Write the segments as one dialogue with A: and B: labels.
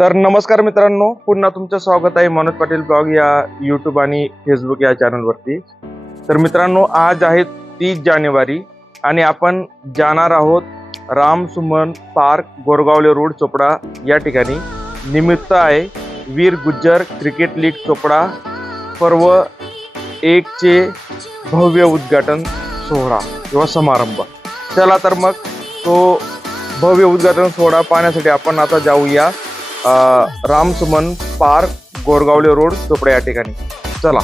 A: तर नमस्कार मित्रांनो पुन्हा तुमचं स्वागत आहे मनोज पाटील ब्लॉग या यूट्यूब आणि फेसबुक या चॅनलवरती तर मित्रांनो आज आहे तीस जानेवारी आणि आपण जाणार आहोत राम सुमन पार्क गोरगावले रोड चोपडा या ठिकाणी. निमित्त आहे वीर गुज्जर क्रिकेट लीग चोपडा पर्व एकचे भव्य उद्घाटन सोहळा किंवा समारंभ. चला तर मग तो भव्य उद्घाटन सोहळा पाहण्यासाठी आपण आता जाऊया. रामसुमन पार्क गोरगावले रोड चोपडा या ठिकाणी. चला.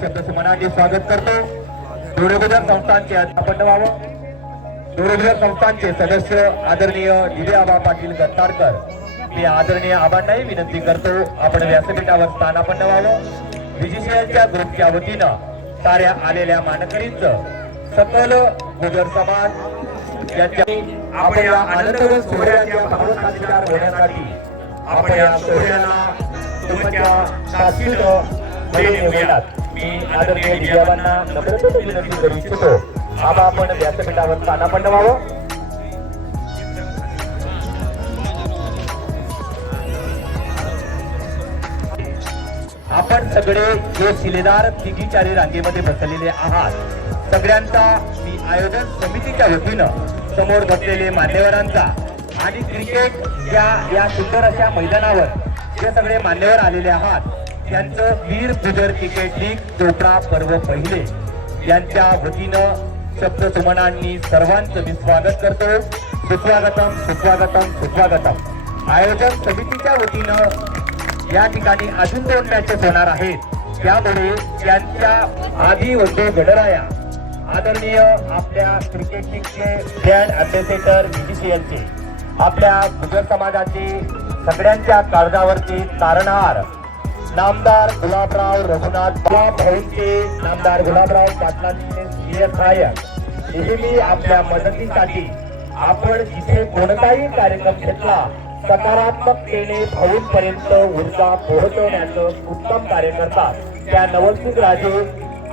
B: सगळ्यांचं शब्दसुमनाने स्वागत करतो. दूरबोधन संस्थांचे आपण व्हावं. दूरबोधन संस्थांचे सदस्य आदरणीय दिवे आबा पाटील गत्तारकर मी आदरणीय आबांनाही विनंती करतो आपण व्यासपीठावर स्थानापन्न व्हावं. बीजीसीएलच्या ग्रुपच्या वतीनं साऱ्या आलेल्या मानकरींचं सकल गुजर समाज यांच्या आपण या आनंद सोहळ्याच्या भावसाक्षीदार होण्यासाठी आपण या सोहळ्याला तुमच्या शासकीयमध्ये मी आदरणीय विजयाबांना नम्रतेने विनंती करू इच्छितो. आबा आपण व्यासपीठावर स्थानापन्न व्हावं. आपण सगळे जे शिलेदार तिघी रांगेमध्ये बसलेले आहात सगळ्यांचा मी आयोजन समितीच्या वतीनं समोर बसलेले मान्यवरांचा आणि क्रिकेट या या सुंदर अशा मैदानावर जे सगळे मान्यवर आलेले आहात त्यांचं वीर भुजर क्रिकेट लीग चोपडा पर्व पहिले. यांच्या वतीनं शब्द सुमनांनी सर्वांचं मी स्वागत करतो. सुस्वागतम सुस्वागतम सुस्वागतम. आयोजन समितीच्या वतीनं या ठिकाणी अजून दोन मॅचेस होणार आहेत. त्यामुळे त्यांच्या आधी होतो गडराया आदरणीय आपल्या क्रिकेट लीगचे ब्रँड अम्बेसेडर बीसीसीएलचे आपल्या गुजर समाजाचे सगळ्यांच्या काळजावरचे तारणहार नामदार गुलाबराव रघुनाथ भाऊंचे नामदार गुलाबराव पाटलांचे प्रिय सहाय्यक नेहमी आपल्या मदतीसाठी आपण जिथे कोणताही कार्यक्रम घेतला सकारात्मकतेने भाऊंपर्यंत ऊर्जा पोहोचवण्याचं उत्तम कार्य करतात. त्या नवलसुख राजे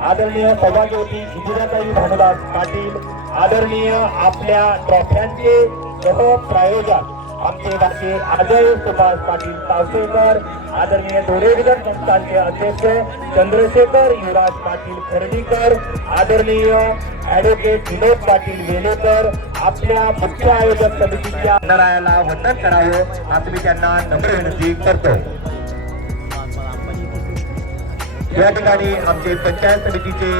B: आदरणीय सौभाग्यवती इंदिराताई भानुदास पाटील आदरणीय आपल्या ट्रॉफ्यांचे सह प्रायोजक आमचे बाकी अजय सुभाष पाटील तावसेकर आदरणीय दोरेविजन संस्थानचे अध्यक्ष चंद्रशेखर युवराज पाटील खर्डीकर, आदरणीय ऍडव्होकेट विनोद पाटील वेलेकर, आपल्या मुख्य आयोजक गणरायाला वंदन करावं असं नम्र विनंती करतो. आमचे पंचायत समितीचे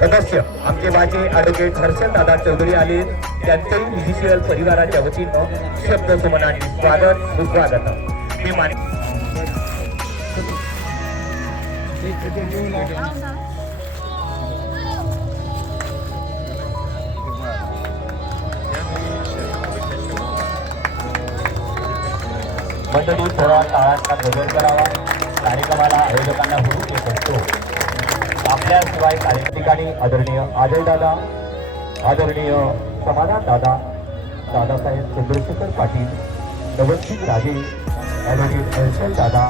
B: सदस्य, आमचे माझे ऍडव्होकेट हर्षल दादा चौधरी आले. त्यांचंही बीजीसीएल परिवाराच्या वतीनं शब्द सुमनांनी स्वागत सुस्वागत मी मान्य मंडळी थोडा काळाचा गजर करावा. कार्यक्रमाला आयोजकांना होऊ येत असतो. आपल्याशिवाय काही ठिकाणी आदरणीय अजय दादा आदरणीय समाधान दादा दादासाहेब चंद्रशेखर पाटील नवनसिंग राजे ॲडव्होकेट हर्षल दादा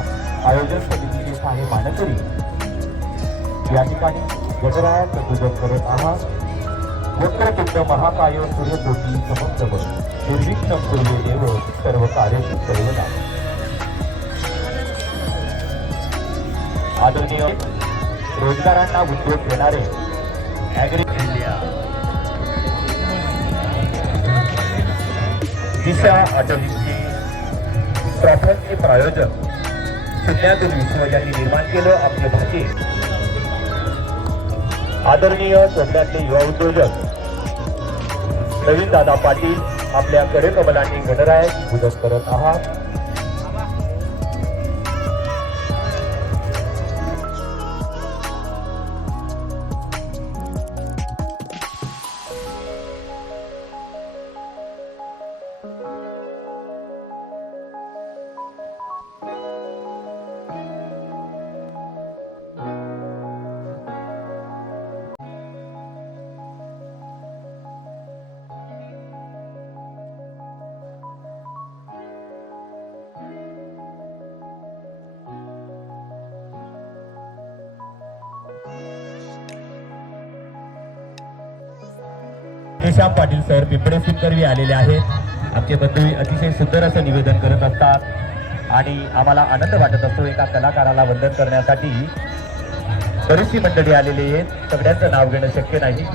B: आयोजन समितीचे साहे मानकरी या ठिकाणी गणरायाचं पूजन करत आहात. वक्रतुंड महाकाय सूर्यकोटी समस्तव निर्विघ्न पूर्वे देव सर्व कार्यशी सर्वदा आदरणीय रोजगारांना उद्योग देणारे ॲग्री इंडिया दिशा अटलीचे प्रथमचे प्रायोजक शून्यातून विश्व यांनी निर्माण केलं आपले भाषे आदरणीय सोमनाथचे युवा उद्योजक नवीन दादा पाटील आपल्या कडेकमलांनी कमलांनी गणरायाची करत आहात. घनश्याम पाटील सर पिंपळे सुंदरवी आलेले आहेत. आमचे बंधू अतिशय सुंदर असं निवेदन करत असतात. आणि आम्हाला आनंद वाटत असतो एका कलाकाराला वंदन करण्यासाठी. बरीचशी मंडळी आलेली आहेत. सगळ्यांचं नाव घेणं शक्य नाही.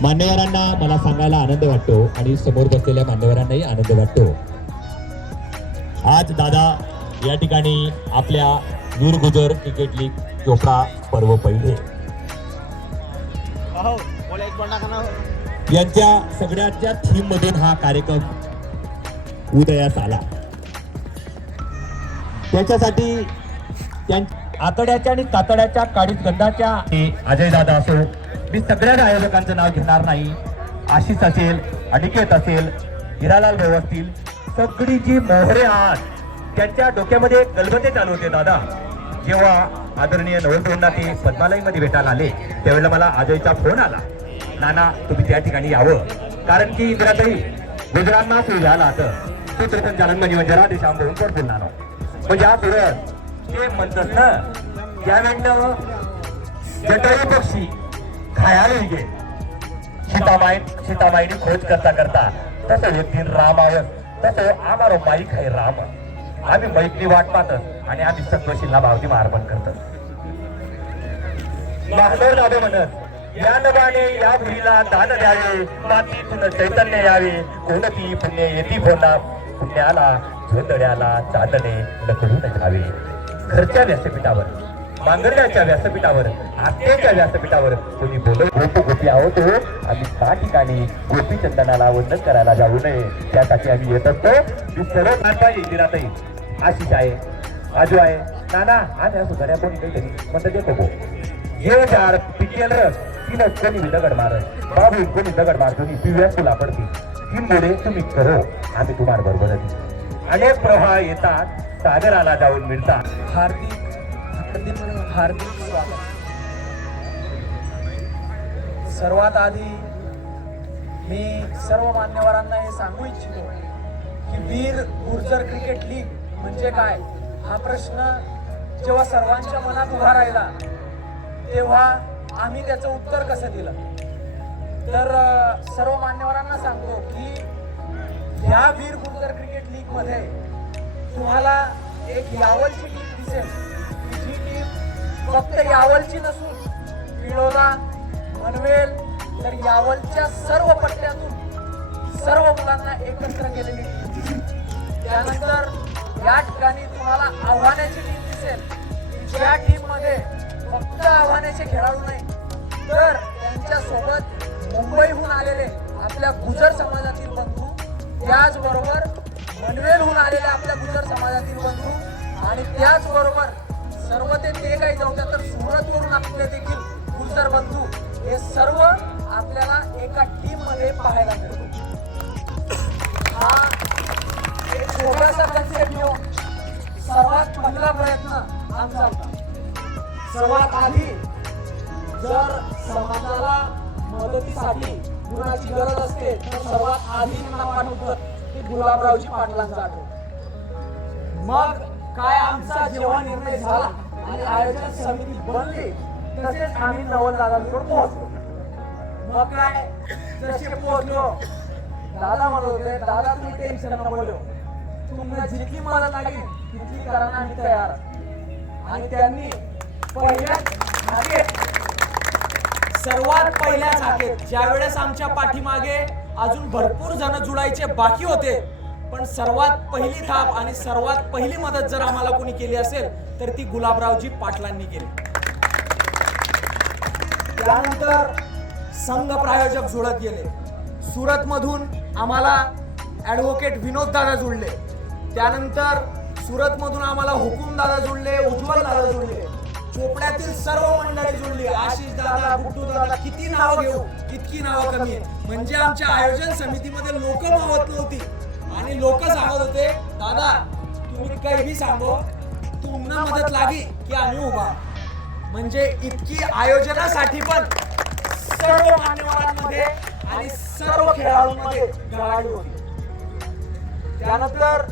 C: मान्यवरांना मला सांगायला आनंद वाटतो आणि समोर बसलेल्या मान्यवरांनाही आनंद वाटतो. आज दादा या ठिकाणी आपल्या वीर गुजर क्रिकेट लीग चोपडा पर्व पहिले. हो. यांच्या सगळ्यांच्या थीम मधून हा कार्यक्रम उदयास आला. त्याच्यासाठी
B: आतड्याच्या आणि तातड्याच्या काळीत गंधाच्या अजय दादा असो मी सगळ्या आयोजकांचं नाव घेणार नाही. आशिष असेल अनिकेत असेल हिरालाल भाऊ असतील सगळी जी मोहरे आहात त्यांच्या डोक्यामध्ये गलबते चालू होते दादा. जेव्हा आदरणीय नवलतोंडा ते पद्मालयमध्ये भेटायला आले त्यावेळेला मला अजयचा फोन आला. नाना तुम्ही त्या ठिकाणी यावं. कारण की इंदिराताई गुजरांना सुरू झाला तर सूत्रसंचालन म्हणजे म्हणजे राधेश्याम भाऊ कोण बोलणार म्हणजे हा पुढं ते म्हणतात ना त्यावेळेला जटायू पक्षी खायला गे सीतामाई सीतामाईने खोज करता करता तसं एक राम आवत तसं आमारो माई खाय राम. आम्ही मैत्री वाट पाहत आणि आम्ही संतोषीला भावती मारपण करतो महादेव दादा म्हणत ज्ञानवाने या भुईला दान द्यावे मातीतून चैतन्य यावे. कोणती पुण्य येती भोना पुण्याला झोंदड्याला चांदणे लकडून घ्यावे घरच्या व्यासपीठावर मांगरण्याच्या व्यासपीठावर आत्याच्या व्यासपीठावर कोणी बोलत गोप गोपी आहोत आम्ही त्या ठिकाणी गोपी चंदनाला वंदन करायला जाऊ नये. त्यासाठी आम्ही येत असतो. मी सर्व मानपाई इंदिराताई आशिष आहे आजू आहे नाना आम्ही असं घड्या कोणी काहीतरी म्हणतात देतो हो ये चार पिकेल रस तिनं कोणी दगड मारत. बाबू कोणी दगड मारतो ती पिव्या फुला पडती ती मोडे तुम्ही करो आम्ही तुम्हाला बरोबर अनेक प्रवाह येतात सागराला जाऊन मिळतात.
D: हार्दिक हार्दिक हार्दिक स्वागत. सर्वात आधी मी सर्व मान्यवरांना हे सांगू इच्छितो की वीर गुर्जर क्रिकेट लीग म्हणजे काय? हा प्रश्न जेव्हा सर्वांच्या मनात उभा राहिला तेव्हा आम्ही त्याचं उत्तर कसं दिलं? तर सर्व मान्यवरांना सांगतो की या वीर गुर्जर क्रिकेट लीगमध्ये तुम्हाला एक यावलची टीम दिसेल. जी टीम फक्त यावलची नसून पिळोला मनवेल तर यावलच्या सर्व पट्ट्यातून सर्व मुलांना एकत्र केलेली टीम दिसेल. त्यानंतर या ठिकाणी तुम्हाला आव्हानाची टीम दिसेल. या ज्या टीममध्ये फक्त आव्हानाचे खेळाडू नाही तर त्यांच्यासोबत मुंबईहून आलेले आपल्या गुजर समाजातील बंधू त्याचबरोबर मनवेलहून आलेले आपल्या गुजर समाजातील बंधू आणि त्याचबरोबर सर्व ते ते काही जाऊ तर सुरतवरून आपले देखील गुजर बंधू हे सर्व आपल्याला एका टीममध्ये पाहायला मिळतो. हा एक छोटासा कन्सेप्ट घेऊन सर्वात पहिला प्रयत्न आमचा होता. सर्वात आधी जर समाजाला मदतीसाठी कुणाची गरज असते तर सर्वात आधी त्यांना पाठवतं ते गुलाबरावजी पाटलांचा आठवतं मग काय आमचा जेव्हा निर्णय झाला आणि आयोजन समिती बनली तसेच आम्ही नवल दादांकडे पोहोचलो. मग काय? जसे पोहोचलो. दादा म्हणत होते दादा तुम्ही टेन्शन नको घेऊ. तुम्हाला जितकी मदत लागेल तितकी करायला आम्ही तयार आणि त्यांनी पहिल्या सर्वात पहिल्या झाकेत ज्यावेळेस आमच्या पाठीमागे अजून भरपूर जण जुळायचे बाकी होते पण सर्वात पहिली थाप आणि सर्वात पहिली मदत जर आम्हाला कोणी केली असेल तर ती गुलाबरावजी पाटलांनी केली. त्यानंतर संघ प्रायोजक जुळत गेले. सुरत मधून आम्हाला ऍडव्होकेट विनोद दादा जुळले. त्यानंतर सुरत मधून आम्हाला हुकुम दादा जुळले उज्ज्वल दादा जुळले. पुण्यातील सर्व मंडळी जोडली आशिष दादा गुड्डू दादा किती नाव घेऊ? इतकी नावं कमी. आहेत म्हणजे आमच्या आयोजन समितीमध्ये लोक मावत नव्हती. आणि लोक सांगत होते दादा तुम्ही काही सांगो तुम्हाला मदत लागी की आम्ही उभा. म्हणजे इतकी आयोजनासाठी पण सर्व मान्यवरांमध्ये आणि सर्व खेळाडूंमध्ये गळाडी होती. त्यानंतर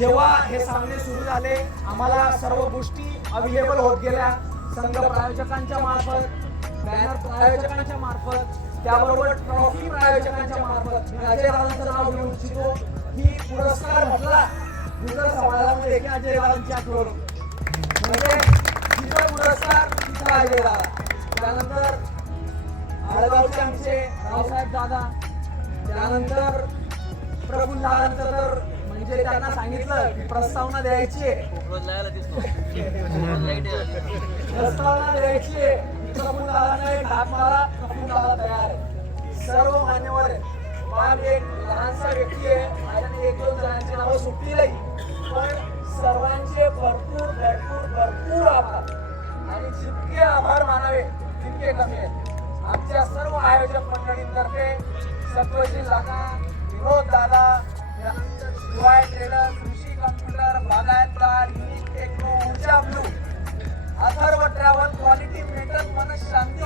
D: जेव्हा हे सामने सुरू झाले आम्हाला सर्व गोष्टी अवेलेबल होत गेल्या. संघ प्रायोजकांच्या मार्फत बॅनर प्रायोजकांच्या मार्फत त्याबरोबर ट्रॉफी प्रायोजकांच्या मार्फत मी अजय दादांचं नाव घेऊ इच्छितो. की पुरस्कार म्हटला गुजर समाजामध्ये की अजय दादांची आठवण म्हणजे तिथं पुरस्कार तिथं अजय दादा त्यानंतर आळगावचे आमचे रावसाहेब दादा. त्यानंतर प्रफुल्ल दादांचं तर म्हणजे त्यांना सांगितलं की प्रस्तावना द्यायची. आहे प्रस्तावना द्यायची. आहे एक हात मारा तयार सर्व मान्यवर आहे एक लहानसा व्यक्ती आहे. माझ्याने एक दोन जणांची नावं सुटली नाही. पण सर्वांचे भरपूर भरपूर भरपूर आभार. आणि जितके आभार मानावे तितके कमी आहेत. आमच्या सर्व आयोजक मंडळींतर्फे सत्वशील लाका विनोद दादा शिवाय ट्रेडर कृषी कम्प्युटर बागायतदार युनिक टेक्नो ऊर्जा blue Atharva travel quality metal मन शांती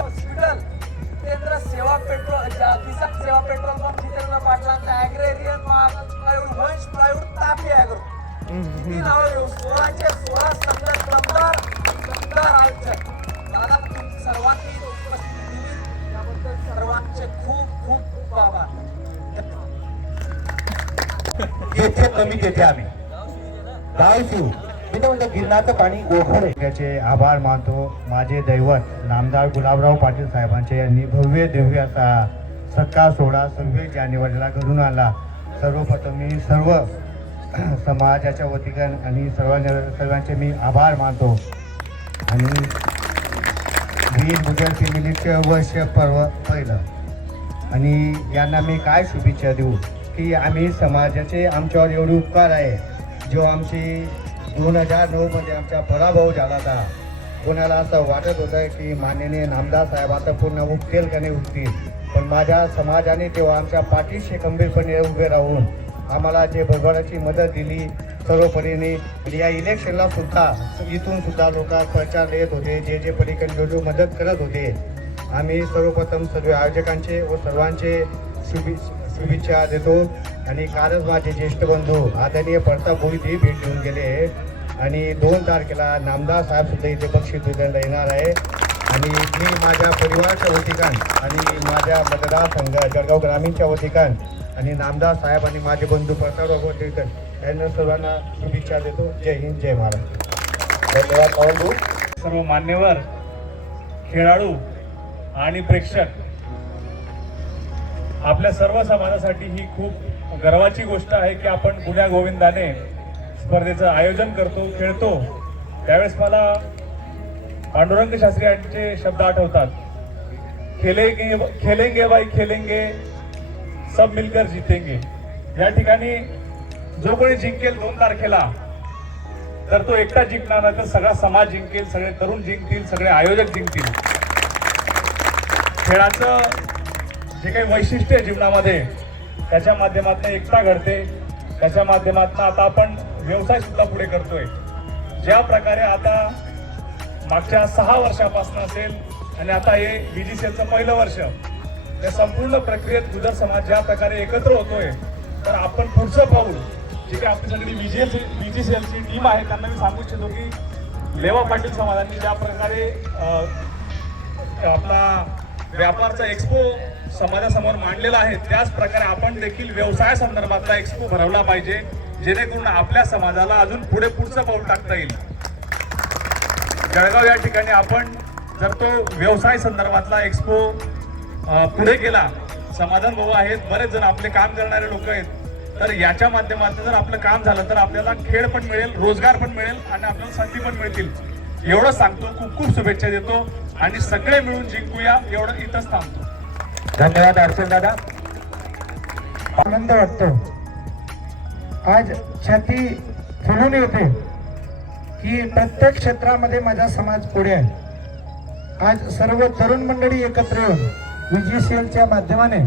B: येथे आम्ही. गाव मी तर म्हणतो गिरणाचं पाणी ओघळ
E: याचे आभार मानतो माझे दैवत नामदार गुलाबराव पाटील साहेबांचे. यांनी भव्य दिव्य असा सत्कार सोहळा सव्वीस जानेवारीला घडून आला सर्वप्रथम मी सर्व समाजाच्या वतीकरण आणि सर्वांना सर्वांचे मी आभार मानतो. आणि वीर बुजर फॅमिलीचं वर्ष पर्व पहिलं. आणि यांना मी काय शुभेच्छा देऊ? की आम्ही समाजाचे आमच्यावर एवढे उपकार आहे. जो आमची दोन हजार नऊमध्ये आमचा पराभव झाला होता. कोणाला असं वाटत होतं की माननीय नामदार साहेब आता पूर्ण उठतील का नाही उठतील पण माझ्या समाजाने तेव्हा आमच्या पाठीशी खंबीरपणे उभे राहून आम्हाला जे भगवानाची मदत दिली सर्वपरीने या इलेक्शनला सुद्धा इथून सुद्धा लोक प्रचार देत होते जे जे पलीकडे जो मदत करत होते. आम्ही सर्वप्रथम सर्व आयोजकांचे व सर्वांचे शुभे शुभेच्छा देतो. आणि कालच माझे ज्येष्ठ बंधू आदरणीय प्रताप मोहिते भेट देऊन गेले. आणि दोन तारखेला नामदार साहेबसुद्धा इथे बक्षीस वितरणाला येणार आहे. आणि मी माझ्या परिवाराच्या वतीकान आणि माझ्या मतदारसंघ जळगाव ग्रामीणच्या वतीकान आणि नामदार साहेब आणि माझे बंधू प्रतापराव वतीकन यांना सर्वांना शुभेच्छा देतो. जय हिंद जय महाराष्ट्र धन्यवाद
F: सर्व मान्यवर खेळाडू आणि प्रेक्षक आपल्या सर्व समाजासाठी ही खूप गर्वाची गोष्ट आहे की आपण गुण्या गोविंदाने स्पर्धेचं आयोजन करतो खेळतो. त्यावेळेस मला पांडुरंग शास्त्री यांचे शब्द आठवतात. खेलेंगे खेलेंगे बाई खेलेंगे सब मिलकर जितेंगे. या ठिकाणी जो कोणी जिंकेल दोन तारखेला तर तो एकटा जिंकणार नाही तर सगळा समाज जिंकेल सगळे तरुण जिंकतील सगळे आयोजक जिंकतील. खेळाचं जे काही वैशिष्ट्य जीवनामध्ये त्याच्या माध्यमातून एकता घडते. त्याच्या माध्यमातून आता आपण व्यवसाय सुद्धा पुढे करतोय. ज्या प्रकारे आता मागच्या सहा वर्षापासून असेल आणि आता हे बीजीसीएलचं पहिलं वर्ष या संपूर्ण प्रक्रियेत गुजर समाज ज्या प्रकारे एकत्र होतोय तर आपण पुढचं पाऊल जे काही आपली सगळी बीजीएल बीजीसीएलची टीम आहे त्यांना मी सांगू इच्छितो की लेवा पाटील समाजांनी ज्या प्रकारे आपला व्यापारचा एक्सपो समाजासमोर मांडलेला आहे. त्याच प्रकारे आपण देखील व्यवसाय संदर्भातला एक्सपो भरवला पाहिजे जेणेकरून आपल्या समाजाला अजून पुढे पुढचं पाऊल टाकता येईल. जळगाव या ठिकाणी आपण जर तो व्यवसाय संदर्भातला एक्सपो पुढे गेला समाधान भाऊ आहेत बरेच जण आपले काम करणारे लोक आहेत तर याच्या माध्यमातून जर आपलं काम झालं तर आपल्याला खेळ पण मिळेल रोजगार पण मिळेल आणि आपल्याला संधी पण मिळतील. एवढं सांगतो खूप खूप शुभेच्छा देतो आणि सगळे मिळून जिंकूया एवढं इथंच थांबतो.
B: धन्यवाद अर्चन दादा.
G: आनंद वाटतो. आज छाती फुलून येते की प्रत्येक क्षेत्रामध्ये माझा समाज पुढे आहे. आज सर्व तरुण मंडळी एकत्र येऊन व्हीजीसीएलच्या माध्यमाने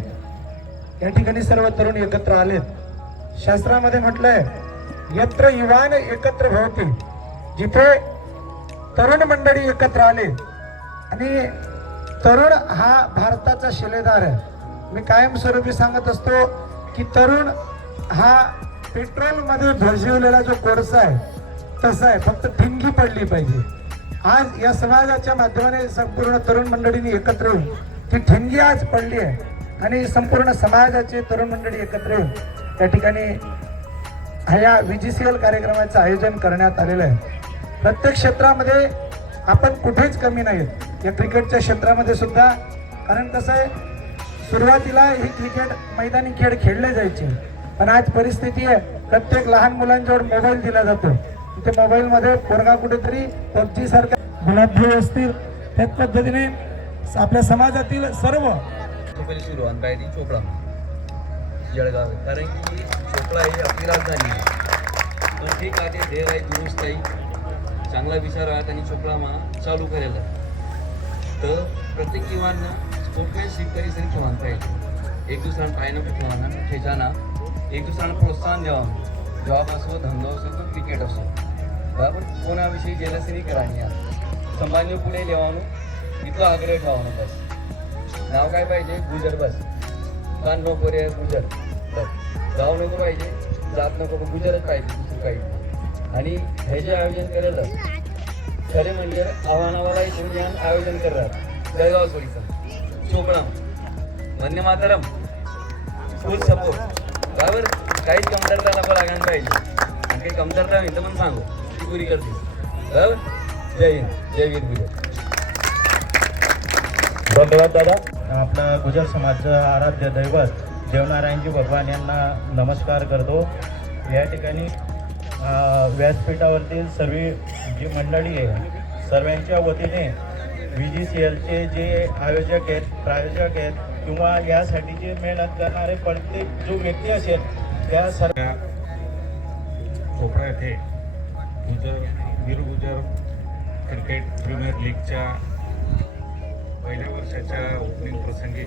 G: या ठिकाणी सर्व तरुण एकत्र आलेत. शास्त्रामध्ये म्हटलंय यत्र युवान एकत्र भवती. जिथे तरुण मंडळी एकत्र आले आणि तरुण हा भारताचा शिलेदार आहे. मी कायमस्वरूपी सांगत असतो की तरुण हा पेट्रोलमध्ये भरजिवलेला जो कोळसा आहे तसा आहे. फक्त ठिणगी पडली पाहिजे. आज या समाजाच्या माध्यमाने संपूर्ण तरुण मंडळींनी एकत्र येऊन ती ठिणगी आज पडली आहे आणि संपूर्ण समाजाचे तरुण मंडळी एकत्र येऊन त्या ठिकाणी ह्या वी जी सी एल कार्यक्रमाचं आयोजन करण्यात आलेलं आहे. प्रत्येक क्षेत्रामध्ये आपण कुठेच कमी नाहीत. या क्रिकेटच्या क्षेत्रामध्ये सुद्धा कारण कसं आहे सुरुवातीला ही क्रिकेट मैदानी खेळ खेळले जायचे. पण आज परिस्थिती आहे प्रत्येक लहान मुलांजवळ मोबाईल दिला जातो. ते मोबाईलमध्ये पोरगा कुठेतरी पबजी सारख्या गुलाबभाऊ असतील त्याच पद्धतीने आपल्या समाजातील सर्व
H: पहिली सुरुवात चोपडा. जळगाव. कारण की चोपडा ही आपली राजधानी आहे. पण ठीक आहे ते आहे दुरुस्त आहे. चांगला विचार आहे आणि चोपडा मा चालू करायला तर प्रत्येक किवानं स्पोर्टमॅनशिप करीसन किंवा पाहिजे एक दुसऱ्यानं पायनं ठेवाना खेळताना एक दुसऱ्यांना प्रोत्साहन द्यावं. जॉब असो धंदो असो तो क्रिकेट असो. बरोबर? कोणाविषयी जेलसरी करानी आहे संभाजी पुढे लिहावं इथं आग्रह ठेवावं बस. नाव काय पाहिजे? गुजर बस. कान नको रे गुजर. बस. जाऊ नको पाहिजे. जात नको गुजरच पाहिजे दुसरं काही. आणि हे जे आयोजन केलेलं खरे म्हणजे आव्हानावर इथून ज्ञान आयोजन करतात जळगाव सोडीचं चोपडा. वन्य मातरम. फुल सपोर्ट. बरोबर? काहीच कमतरता नको लागायला पाहिजे. आणि काही कमतरता नाही तर पण सांगू. ती पुरी करते बरोबर? जय हिंद. जय वीर गुजर
F: धन्यवाद दादा.
I: आपला गुजर समाजचं आराध्य दैवत देवनारायणजी भगवान यांना नमस्कार करतो. या ठिकाणी व्यासपीठावरती सर्व जी मंडळी आहे सर्वांच्या वतीने व्ही जी सी एलचे जे आयोजक आहेत प्रायोजक आहेत किंवा यासाठी जे मेहनत करणारे प्रत्येक जो व्यक्ती असेल त्या सर्व
J: कोपरा येथे गुजर वीर गुजर क्रिकेट प्रीमियर लीगच्या पहिल्या वर्षाच्या ओपनिंग प्रसंगी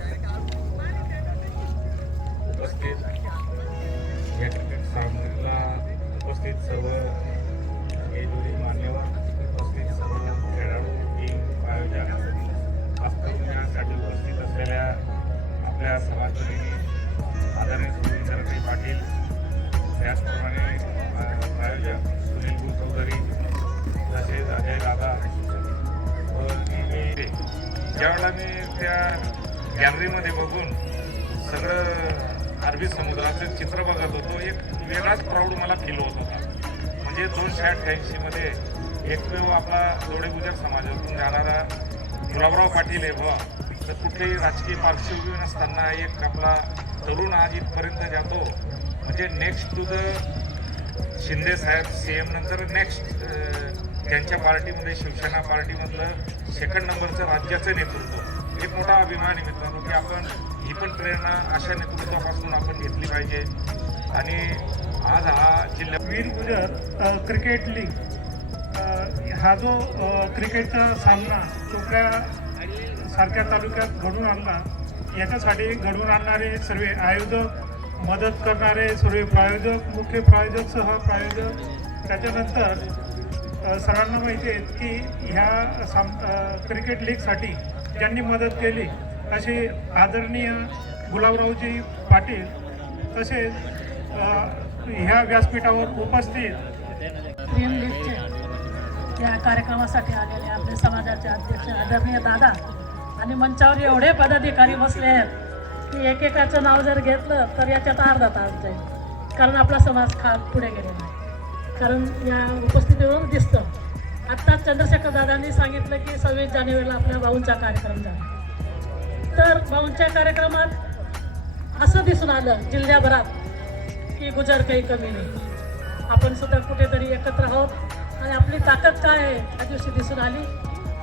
J: उपस्थित या क्रिकेट सामन्याला उपस्थित सर्व येजोरी मान्यवर उपस्थित सर्व खेळाडू टीम आयोजक वास्तवण्यासाठी उपस्थित असलेल्या आपल्या समाजप्रतिनिधी आदरणीय सुनील पाटील त्याचप्रमाणे आयोजक सुनील गुरु चौधरी तसेच अजय दादा व मी ज्यावेळेला मी त्या गॅलरीमध्ये बघून सगळं अरबी समुद्राचं चित्र बघत होतो एक वेगळाच प्राऊड मला फील होत होता. म्हणजे दोनशे अठ्ठ्याऐंशीमध्ये एकमेव आपला जोडे गुजर समाजातून जाणारा गुलाबराव पाटील आहे बुवा. तर कुठलीही राजकीय पार्श्वभूमी नसताना एक आपला तरुण आज इथपर्यंत जातो. म्हणजे next to the Shinde Saheb C M नंतर नेक्स्ट त्यांच्या पार्टीमध्ये शिवसेना पार्टीमधलं सेकंड नंबरचं राज्याचं नेतृत्व. एक मोठा अभिमान आहे मित्रांनो की आपण ही पण प्रेरणा अशा नेतृत्वापासून आपण घेतली पाहिजे. आणि आज हा जिल्हा
K: वीर गुजर क्रिकेट लीग हा जो क्रिकेटचा सामना चोपड्या सारख्या तालुक्यात घडून आणला याच्यासाठी घडवून आणणारे सर्व आयोजक मदत करणारे सर्व प्रायोजक मुख्य प्रायोजक सह प्रायोजक त्याच्यानंतर सरांना माहिती आहे की ह्या साम क्रिकेट लीगसाठी ज्यांनी मदत केली असे आदरणीय गुलाबरावजी पाटील तसेच ह्या व्यासपीठावर उपस्थित
L: या कार्यक्रमासाठी आलेले आपले समाजाचे अध्यक्ष आदरणीय दादा आणि मंचावर एवढे पदाधिकारी बसले आहेत की एकेकाचं नाव जर घेतलं तर याच्यात अर्धा तास जाईल. कारण आपला समाज खा पुढे गेलेला आहे. कारण या उपस्थितीवरून दिसतं. आत्ताच चंद्रशेखर दादांनी सांगितलं की सव्वीस जानेवारीला आपल्या भाऊंचा कार्यक्रम झाला. तर भाऊंच्या कार्यक्रमात असं दिसून आलं जिल्ह्याभरात की गुजर काही कमी नाही. आपण सुद्धा कुठेतरी एकत्र आहोत आणि आपली ताकद काय आहे त्या दिवशी दिसून आली.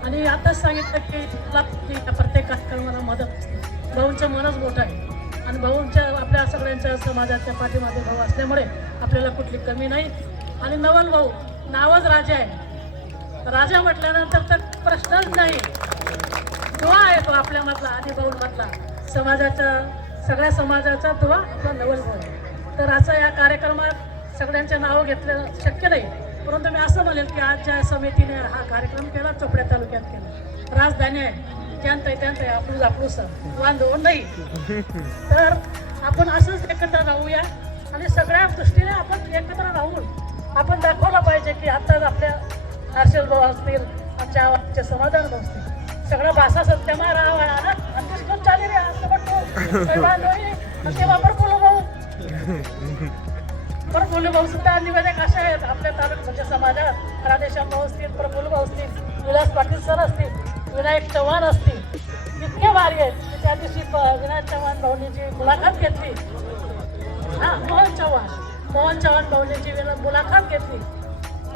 L: आणि आताच सांगितलं की मला की प्रत्येक कार्यक्रमाला मदत भाऊंचं मनच मोठं आहे. आणि भाऊंच्या आपल्या सगळ्यांच्या समाजाच्या पाठीमागे भाऊ असल्यामुळे आपल्याला कुठली कमी नाही. आणि नवल भाऊ नावच राजा आहे. राजा म्हटल्यानंतर तर प्रश्नच नाही. दुवा आहे तो आपल्यामधला आधी भाऊंमधला. समाजाचा सगळ्या समाजाचा दुवा आपला नवल भाऊ आहे. तर असं या कार्यक्रमात सगळ्यांचे नावं घेतलं शक्य नाही. परंतु मी असं म्हणेल की आज ज्या समितीने हा कार्यक्रम केला चोपड्या तालुक्यात केला. राजधानी आहे. त्यांत आहे त्यांत आहे आपलं आपलूस वांधव नाही. तर आपण असंच एकत्र राहूया आणि सगळ्या दृष्टीने आपण एकत्र राहून आपण दाखवलं पाहिजे की आत्ताच आपल्या हर्षल भाऊ असतील आमच्या आमचे समाधान भाऊ असतील सगळं भाषा सत्यमा राहा ना आणि दुष्कर्म चालेल रे असं वाटतो काही वांधव प्रफुल्ल भाऊ सुद्धा निवेदक असे आहेत आपल्या तालुक म्हणजे समाजात. राधेश्याम भाऊ असतील प्रफुल्ल भाऊ असतील विलास पाटील सर असतील विनायक चव्हाण असतील. इतके भारी आहेत की त्या दिवशी विनायक चव्हाण भाऊनीची मुलाखत घेतली. हा मोहन चव्हाण. मोहन चव्हाण भाऊनीची मुलाखत घेतली.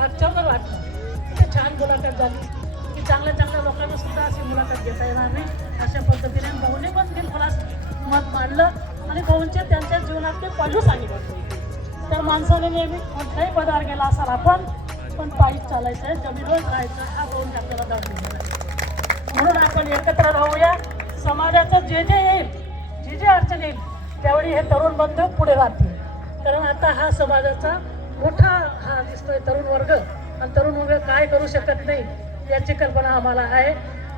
L: आश्चर्य वाटलं. किती छान मुलाखत झाली. की चांगल्या चांगल्या लोकांना सुद्धा अशी मुलाखत घेता येणार नाही. अशा पद्धतीने भाऊने पण दिलखुलास मत मांडलं. आणि भाऊंचे त्यांच्या जीवनातले पैलू सांगितलं तर माणसाने नेहमी कोणताही पदार गेला असाल आपण पण पायीच चालायचं आहे जमिनीवर राहायचं हा भाऊंनी आपल्याला दाखवलेला आहे म्हणून आपण एकत्र राहूया. समाजाचं जे जे येईल जी जी अडचण येईल त्यावेळी हे तरुण बंधू पुढे राहतील कारण आता हा समाजाचा मोठा हा दिसतोय तरुण वर्ग. आणि तरुण वर्ग काय करू शकत नाही याची कल्पना आम्हाला आहे.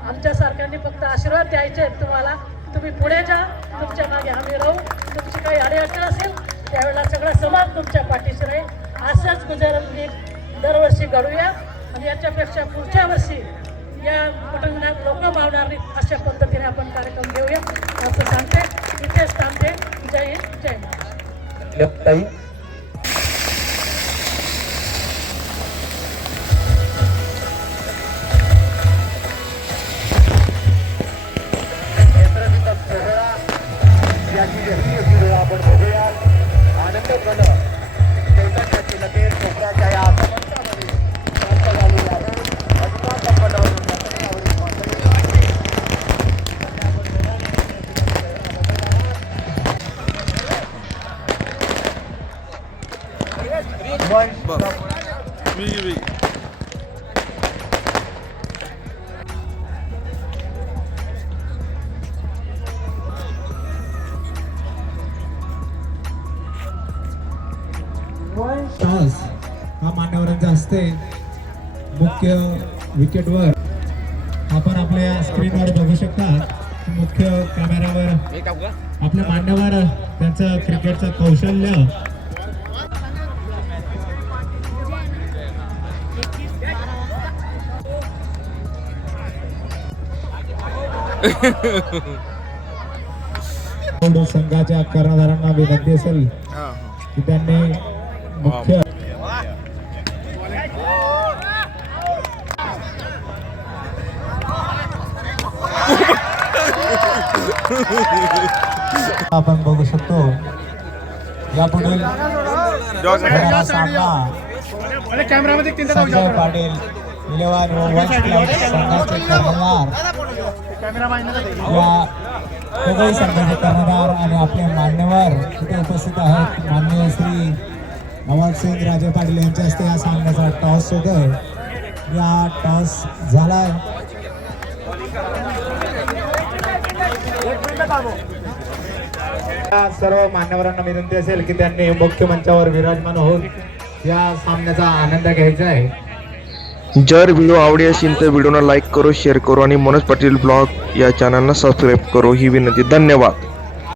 L: आमच्यासारख्यांनी फक्त आशीर्वाद द्यायचे आहेत तुम्हाला. तुम्ही पुढे जा. तुमच्या मागे आम्ही राहू. तुमची काही अडीअडचण असेल त्यावेळेला सगळा समाज तुमच्या पाठीशी राहील. असंच गुजरात लीग दरवर्षी घडूया आणि याच्यापेक्षा पुढच्या वर्षी या कुटुंबात लोक भावणार नाहीत अशा पद्धतीने आपण कार्यक्रम घेऊया. असं सांगते. इथेच थांबते. जय हिंद जय महाराष्ट्र.
M: असते. मुख्य विकेटवर आपण आपल्या स्क्रीनवर बघू शकता. मुख्य कॅमेऱ्यावर आपले मान्यवर त्यांचं क्रिकेटचं कौशल्य. संघाच्या कर्णधारांना विनंती असेल की त्यांनी मुख्य आपण बघू शकतो. यापुढील संजय पाटील इलेव्हन व वन क्लब संघाचे कर्णधार. या संघाचे कर्णधार आणि आपले मान्यवर तिथे उपस्थित आहेत. मान्य श्री नवाबसिंग राजे पाटील यांच्या हस्ते या सामन्याचा टॉस होत आहे या टॉस झालाय.
E: सर्व मान्यवरांना विनंती असेल की त्यांनी मुख्य मंचावर विराजमान होऊन या सामन्याचा आनंद घ्यायचा आहे.
A: जर व्हिडिओ आवडे असेल तर व्हिडिओला लाईक करो शेअर करो आणि मनोज पाटील ब्लॉग या चॅनलला सबस्क्राईब करो. ही विनंती. धन्यवाद.